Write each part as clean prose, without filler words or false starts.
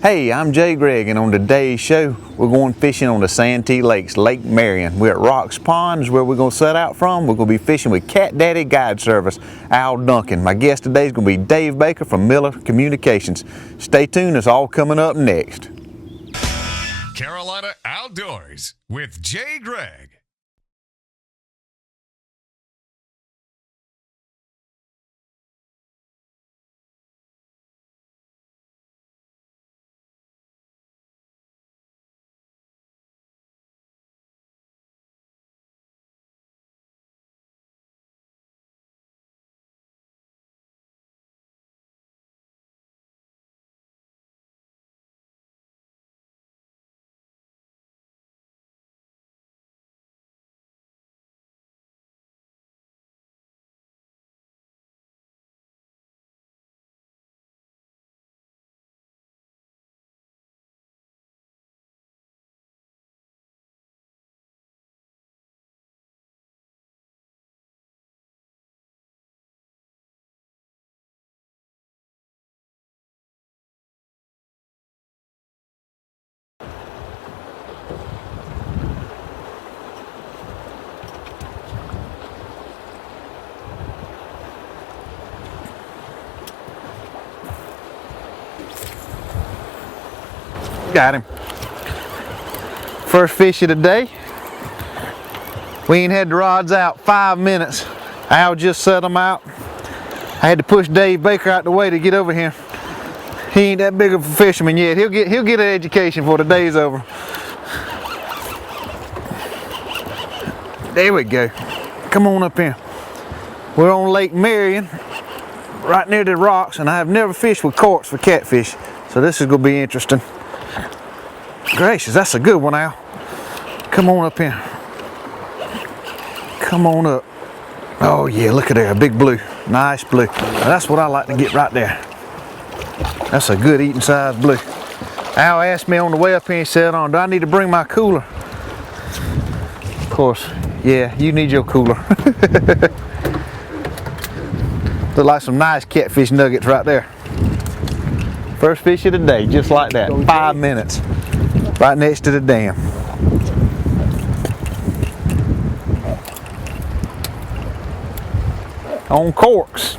Hey, I'm Jay Gregg, and on today's show, we're going fishing on the Santee Lakes, Lake Marion. We're at Rocks Pond is where we're going to set out from. We're going to be fishing with Kat Daddy Guide Service, Al Duncan. My guest today is going to be Dave Baker from Miller Communications. Stay tuned, it's all coming up next. Carolina Outdoors with Jay Gregg. Got him. First fish of the day. We ain't had the rods out 5 minutes. Al just set them out. I had to push Dave Baker out the way to get over here. He ain't that big of a fisherman yet. He'll get an education before the day's over. There we go. Come on up here. We're on Lake Marion, right near the rocks, and I have never fished with corks for catfish, so this is gonna be interesting. Gracious, that's a good one, Al. Come on up here. Come on up. Oh yeah, look at there, a big blue. Nice blue. Now, that's what I like to get right there. That's a good eating size blue. Al asked me on the way up here, he said, do I need to bring my cooler? Of course, yeah, you need your cooler. Look like some nice catfish nuggets right there. First fish of the day, just like that, 5 minutes. Right next to the dam. On corks.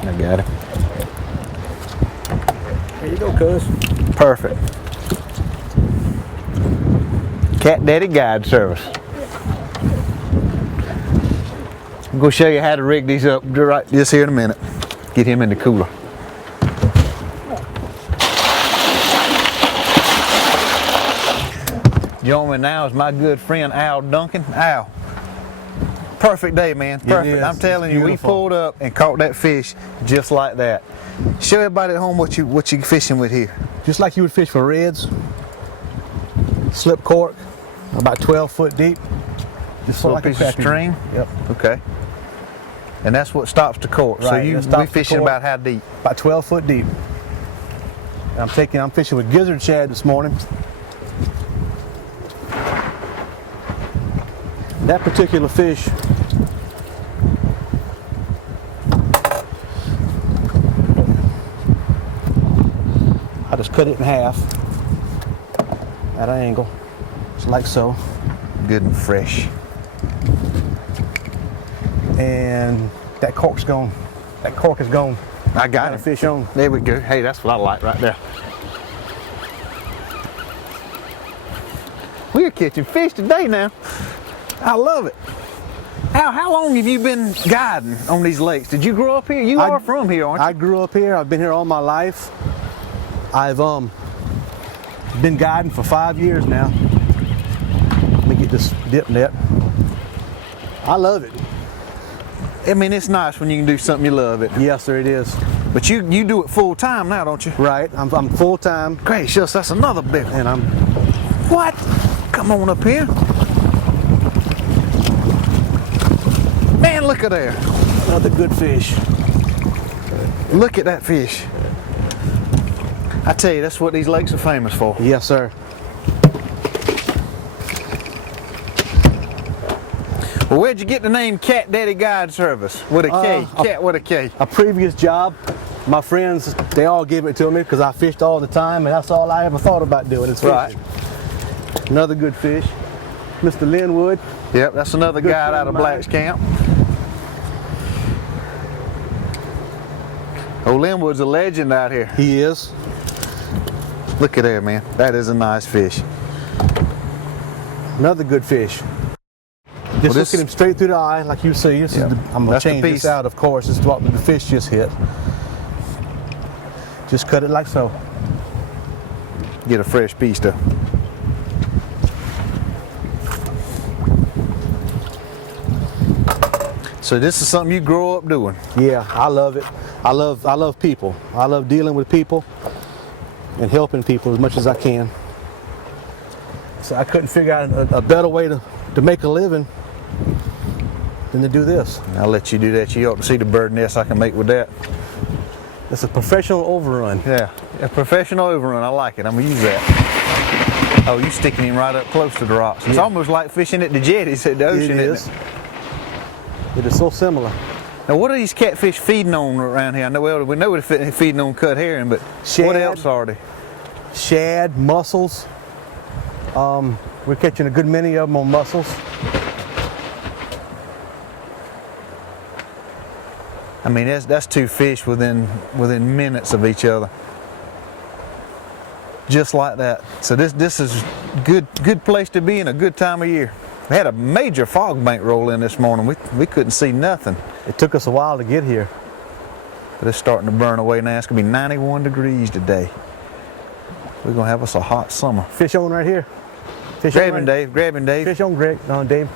I got it. There you go, cuz. Perfect. Kat Daddy Guide Service. I'm going to show you how to rig these up right just here in a minute. Get him in the cooler. Joining me now is my good friend Al Duncan. Al, perfect day, man. Perfect. I'm telling you, we pulled up and caught that fish just like that. Show everybody at home what you fishing with here. Just like you would fish for reds. Slip cork, about 12 foot deep. Just So like a piece of string? Yep. Okay. And that's what stops the cork. Right, So we fishing about how deep? About 12 foot deep. And I'm fishing with gizzard shad this morning. That particular fish I just cut it in half at an angle, just like so. Good and fresh. And that cork's gone. That cork is gone. I got a it. fish on. There we go. Hey, that's what I like right there. We're catching fish today now. I love it. Al, how long have you been guiding on these lakes? Did you grow up here? You are from here, aren't you? I grew up here. I've been here all my life. I've been guiding for 5 years now. Let me get this dip net. I love it. I mean, it's nice when you can do something you love it. Yes, sir, it is. But you do it full time now, don't you? Right. I'm full time. Gracious, that's another big one. And I'm. What? Come on up here. Man, look at there. Another good fish. Look at that fish. I tell you, that's what these lakes are famous for. Yes, sir. Well, where'd you get the name Kat Daddy Guide Service? With a K, Cat with a K. A previous job, my friends, they all give it to me because I fished all the time, and that's all I ever thought about doing is fishing. Right. Another good fish, Mr. Linwood. Yep, that's another Good guide friend out of of mine. Black's Camp. Oh, Linwood's a legend out here. He is. Look at there, man. That is a nice fish. Another good fish. Just this- look at him straight through the eye, like you see. This is Yep. I'm gonna That's the change this piece. out, of course. This is what the fish just hit. Just cut it like so. Get a fresh piece though. So this is something you grow up doing. Yeah, I love it. I love people. I love dealing with people and helping people as much as I can. So I couldn't figure out a better way to make a living than to do this. I'll let you do that. You ought to see the bird nest I can make with that. It's a professional overrun. Yeah, a professional overrun. I like it. I'm gonna use that. Oh, you sticking him right up close to the rocks. It's Yeah. almost like fishing at the jetties at the ocean, It isn't is. it? It is so similar. Now, what are these catfish feeding on around here? I know we know they're feeding on cut herring, but what Shad. else are they? Shad, mussels. We're catching a good many of them on mussels. I mean, that's two fish within minutes of each other, just like that. So this is good place to be in, a good time of year. We had a major fog bank roll in this morning. We couldn't see nothing, It took us a while to get here. but it's starting to burn away now. It's gonna be 91 degrees today. We're gonna have us a hot summer. Fish on right here. Fish on Grab him, right- Dave. Grab him, Dave. Fish on, Greg. No, Dave.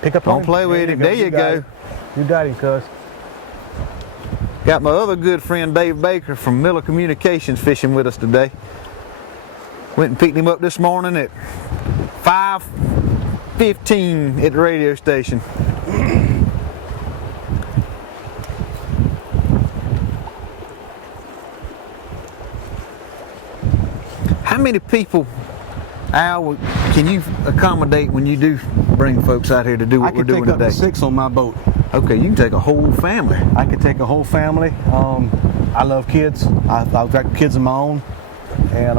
Pick up on Don't him. play with him. There you got go. him. You got him, cuz. Got my other good friend Dave Baker from Miller Communications fishing with us today. Went and picked him up this morning at 5:15 at the radio station. How many people, Al, can you accommodate when you do bring folks out here to do I what we're can doing take up today? to 6 on my boat. Okay, you can take a whole family. I could take a whole family. I love kids. I've got kids of my own, and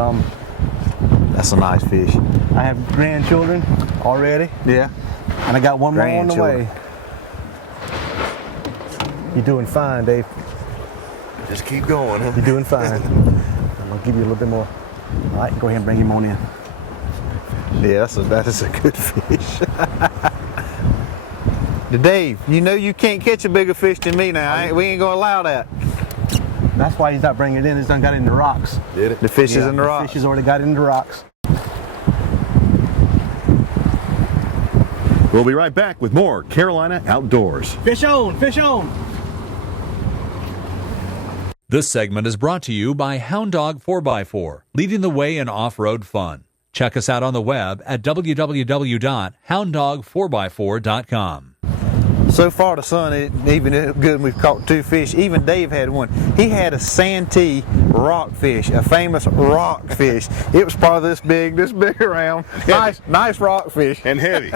That's a nice fish. I have grandchildren already, Yeah. and I got one more on the Grandchildren. way. You're doing fine, Dave. Just keep going, huh? You're doing fine. I'm gonna give you a little bit more. All right, go ahead and bring him on in. Yeah, that is a good fish. Dave, you know you can't catch a bigger fish than me now. We ain't gonna allow that. That's why he's not bringing it in. He's done got it in the rocks. Did it? The fish is Yeah, in the rocks. fish has already got it in the rocks. We'll be right back with more Carolina Outdoors. Fish on, fish on. This segment is brought to you by Hound Dog 4x4, leading the way in off-road fun. Check us out on the web at www.hounddog4x4.com. So far the sun isn't even good and we've caught two fish. Even Dave had one. He had a Santee rockfish, a famous rockfish. It was probably this big around. Nice rockfish. And heavy.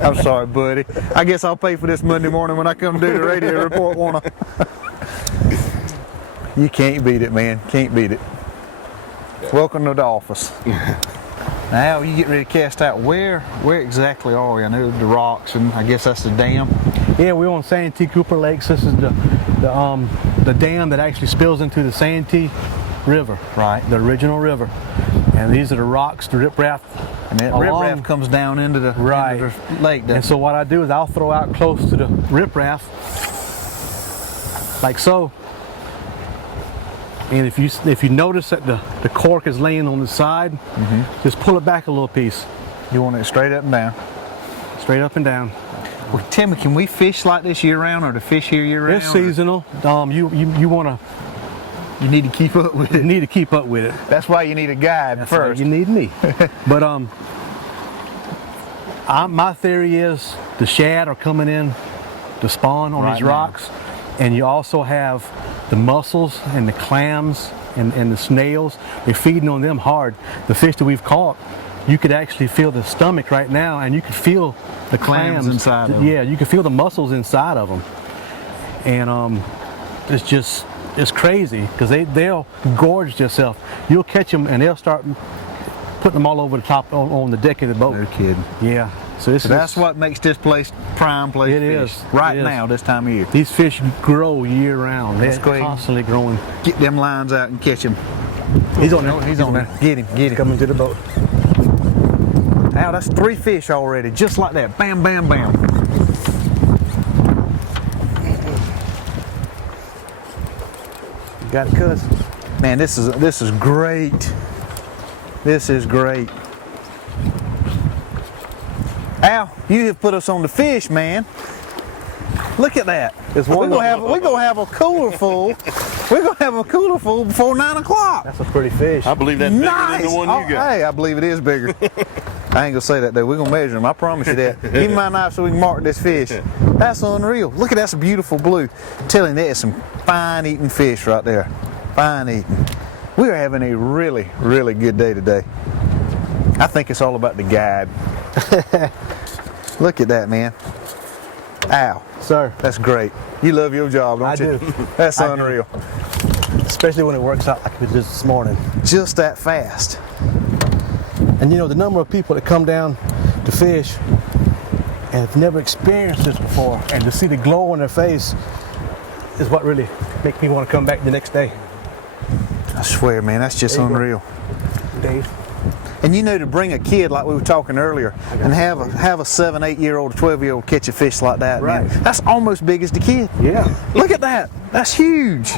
I'm sorry, buddy. I guess I'll pay for this Monday morning when I come do the radio report, won't I? You can't beat it, man. Can't beat it. Welcome to the office. Now you get ready to cast out. Where exactly are we? I know the rocks, and I guess that's the dam. Yeah, we're on Santee Lakes. This is the dam that actually spills into the Santee River, right? The original river. And these are the rocks, the riprap. And that riprap comes down into the lake. And so what I do is I'll throw out close to the riprap, like so. And if you notice that the cork is laying on the side, just pull it back a little piece. You want it straight up and down. Straight up and down. Well, Timmy, can we fish like this year round, or the fish here year round? It's seasonal. You You need to keep up with it. need to keep up with it. That's why you need a guide That's why first. you need me. But my theory is the shad are coming in to spawn on Right these now. rocks, and you also have the mussels and the clams and the snails. They're feeding on them hard. The fish that we've caught you could actually feel the stomach right now, and you could feel the clams inside of them. Yeah, you could feel the muscles inside of them, and it's crazy because they'll gorge themselves. You'll catch them and they'll start putting them all over the top on the deck of the boat. No kidding. Yeah. So that's what makes this place prime place It to fish. is. Right It is. now, this time of year. These fish grow year round. They're Let's go ahead. constantly growing. Get them lines out and catch him. He's on there. He's on there. Get him. Coming to the boat. Now that's 3 fish already, just like that. Bam, bam, bam. You got it, cuz. Man, this is great. This is great. Al, you have put us on the fish, man. Look at that. It's We're wonderful. gonna have a cooler full. We're gonna have a cooler full before 9 o'clock. That's a pretty fish. I believe that's bigger Nice. than the one you got. Hey, I believe it is bigger. I ain't gonna say that though. We're gonna measure them. I promise you that. Give me my knife so we can mark this fish. That's unreal. Look at that, some beautiful blue. I'm telling you, that is some fine eating fish right there. Fine eating. We are having a really, really good day today. I think it's all about the guide. Look at that, man. Ow. Sir. That's great. You love your job, don't I you? do. That's I do. unreal. Especially when it works out like it did this morning. Just that fast. And you know, the number of people that come down to fish and have never experienced this before, and to see the glow on their face is what really makes me want to come back the next day. I swear, man, that's just There you go. unreal. Dave. And you know, to bring a kid like we were talking earlier and have a 7, 8-year-old, 12-year-old catch a fish like that, man, Right. that's almost big as the kid. Yeah. Look at that. That's huge.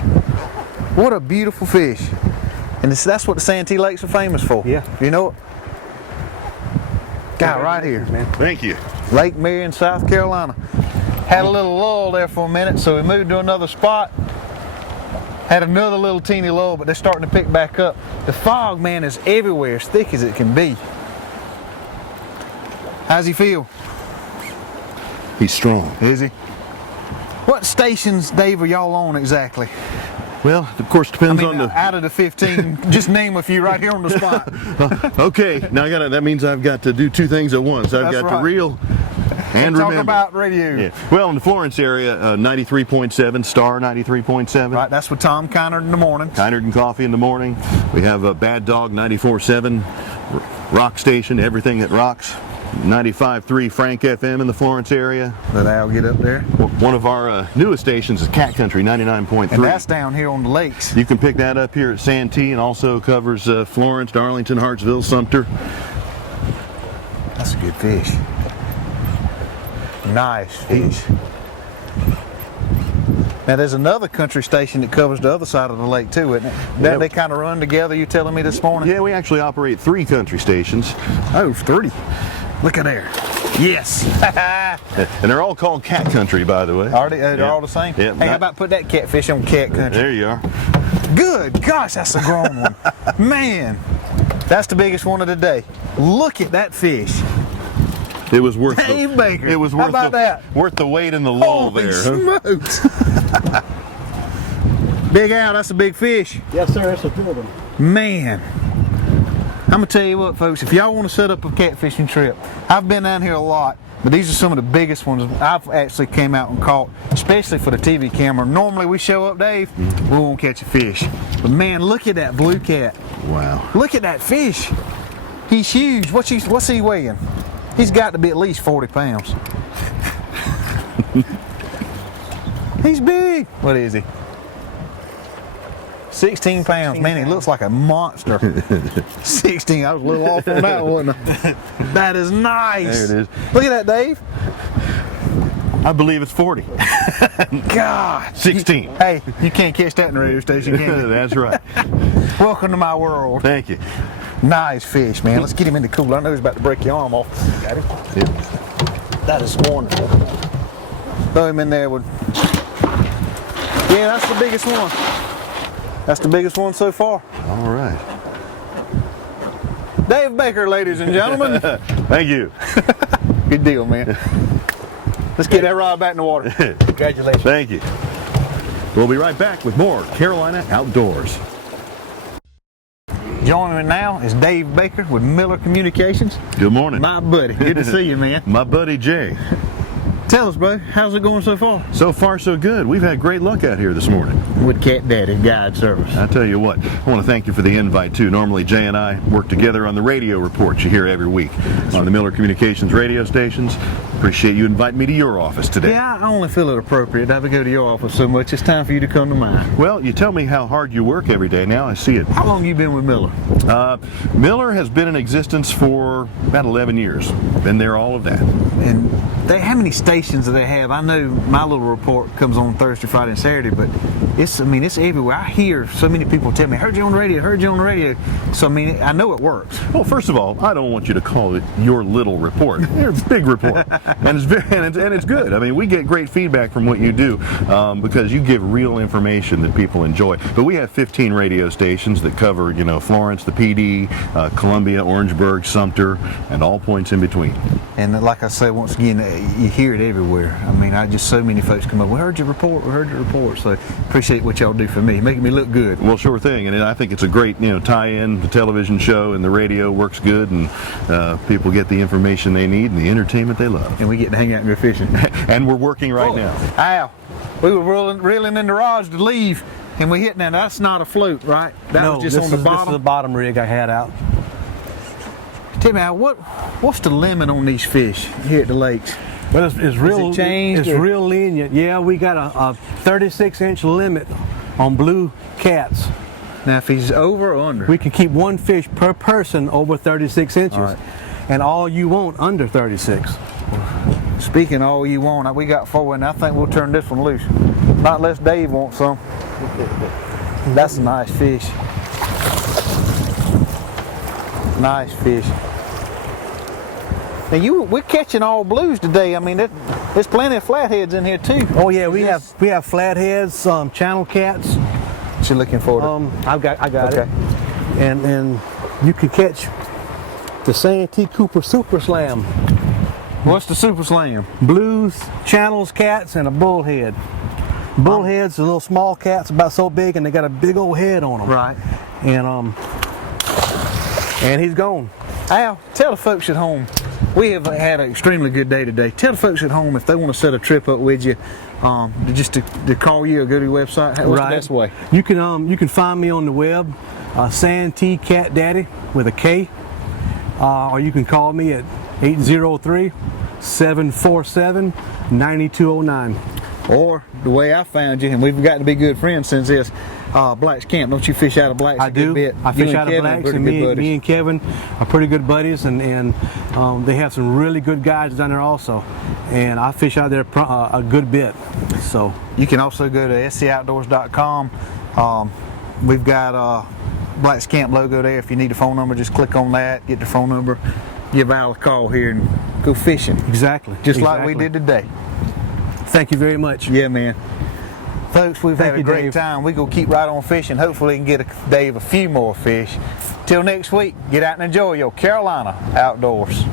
What a beautiful fish. And that's what the Santee Lakes are famous for. Yeah. You know it? Guy right here. Man. Thank you. Lake Marion, South Carolina. Had a little lull there for a minute, so we moved to another spot. Had another little teeny lull, but they're starting to pick back up. The fog, man, is everywhere, as thick as it can be. How's he feel? He's strong. Is he? What stations, Dave, are y'all on exactly? Well, of course, depends on the. Out of the 15, just name a few right here on the spot. Okay, now that means I've got to do 2 things at once. I've That's got to right. reel and Talk remember. about radio. Yeah. Well, in the Florence area, 93.7, Star 93.7. Right, that's with Tom Kynard in the morning. Kynard and Coffee in the morning. We have a Bad Dog 94.7, Rock Station, everything that rocks. 95.3 Frank FM in the Florence area. Let Al get up there. One of our newest stations is Cat Country 99.3. And that's down here on the lakes. You can pick that up here at Santee, and also covers Florence, Darlington, Hartsville, Sumter. That's a good fish. Nice fish. Now there's another country station that covers the other side of the lake too, isn't it? Yeah. They kind of run together, you telling me this morning? Yeah, we actually operate 3 country stations, Oh, 3. Look at there. Yes. and they're all called Cat Country, by the way. Are they, they're Yeah. all the same? Yeah, Hey, how about put that catfish on Cat Country? There you are. Good gosh, that's a grown one. Man, that's the biggest one of the day. Look at that fish. It was worth Dave Baker. It was How worth about that? worth the weight in the lull Holy there. Huh? smokes. Big Al, that's a big fish. Yes, sir. It's a good one. Man, I'm gonna tell you what, folks, if y'all want to set up a catfishing trip, I've been down here a lot, but these are some of the biggest ones I've actually came out and caught, especially for the TV camera. Normally we show up, Dave, we won't catch a fish. But man, look at that blue cat. Wow. Look at that fish. He's huge. What's he weighing? He's got to be at least 40 pounds. He's big. What is he? 16 pounds. Man, he looks like a monster. 16. I was a little off on that, wasn't I? That is nice. There it is. Look at that, Dave. I believe it's 40. God. 16. Hey, you can't catch that in the radio station, can you? That's right. Welcome to my world. Thank you. Nice fish, man. Let's get him in the cooler. I know he's about to break your arm off. Got him? Yep. That is wonderful. Throw him in there with. Yeah, that's the biggest one. That's the biggest one so far. All right. Dave Baker, ladies and gentlemen. Thank you. Good deal, man. Let's get that rod back in the water. Congratulations. Thank you. We'll be right back with more Carolina Outdoors. Joining me now is Dave Baker with Miller Communications. Good morning. My buddy. Good to see you, man. My buddy Jay. Tell us, bro, how's it going so far? So far, so good. We've had great luck out here this morning. With Kat Daddy Guide Service. I tell you what, I want to thank you for the invite too. Normally Jay and I work together on the radio reports you hear every week on the Miller Communications radio stations. Appreciate you inviting me to your office today. Yeah, I only feel it appropriate that I go to your office so much. It's time for you to come to mine. Well, you tell me how hard you work every day. Now I see it. How long you been with Miller? Miller has been in existence for about 11 years. Been there all of that. And how many stations do they have? I know my little report comes on Thursday, Friday, and Saturday, but it's everywhere. I hear so many people tell me, heard you on the radio. So, I know it works. Well, first of all, I don't want you to call it your little report. It's a big report, and it's good. I mean, we get great feedback from what you do because you give real information that people enjoy. But we have 15 radio stations that cover, Florence, the PD, Columbia, Orangeburg, Sumter, and all points in between. And like I say, once again, you hear it everywhere. So many folks come up, we heard your report. So appreciate what y'all do for me, making me look good. Well, sure thing, and I think it's a great, tie-in. The television show and the radio works good, and people get the information they need and the entertainment they love. And we get to hang out and go fishing. And we're working right now. Al, we were reeling in the rods to leave, and we hit that. That's not a float, right? That was just on the bottom. This is the bottom rig I had out. Tell me, Al, what's the limit on these fish here at the lakes? Well, it's real. Has it changed? It's real lenient. Yeah, we got a 36-inch limit on blue cats. Now, if he's over or under? We can keep one fish per person over 36 inches, all right. And all you want under 36. Speaking of all you want, we got 4, and I think we'll turn this one loose. Not unless Dave wants some. That's a nice fish. Nice fish. Now we're catching all blues today. There's plenty of flatheads in here too. Oh yeah, we have flatheads, channel cats. What you looking for? I got okay. it. And you can catch the Santee Cooper Super Slam. What's the Super Slam? Blues, channels, cats, and a bullhead. Bullheads are little small cats about so big, and they got a big old head on them. Right. And he's gone. Al, tell the folks at home, we have had an extremely good day today. Tell the folks at home if they want to set a trip up with you, just to call you or go to your website. What's the best way? You can find me on the web, Santee Kat Daddy with a K, or you can call me at 803-747-9209. Or the way I found you, and we've gotten to be good friends since this. Black's Camp. Don't you fish out of Black's? I do. I fish out of Black's, and me and Kevin are pretty good buddies, and they have some really good guys down there also. And I fish out there a good bit. So you can also go to scoutdoors.com. We've got Black's Camp logo there. If you need a phone number, just click on that, get the phone number, give Al a call here, and go fishing. Exactly. Just like we did today. Thank you very much. Yeah, man. Folks, we've had a great time. We're going to keep right on fishing. Hopefully we can get Dave a few more fish. Till next week, get out and enjoy your Carolina outdoors.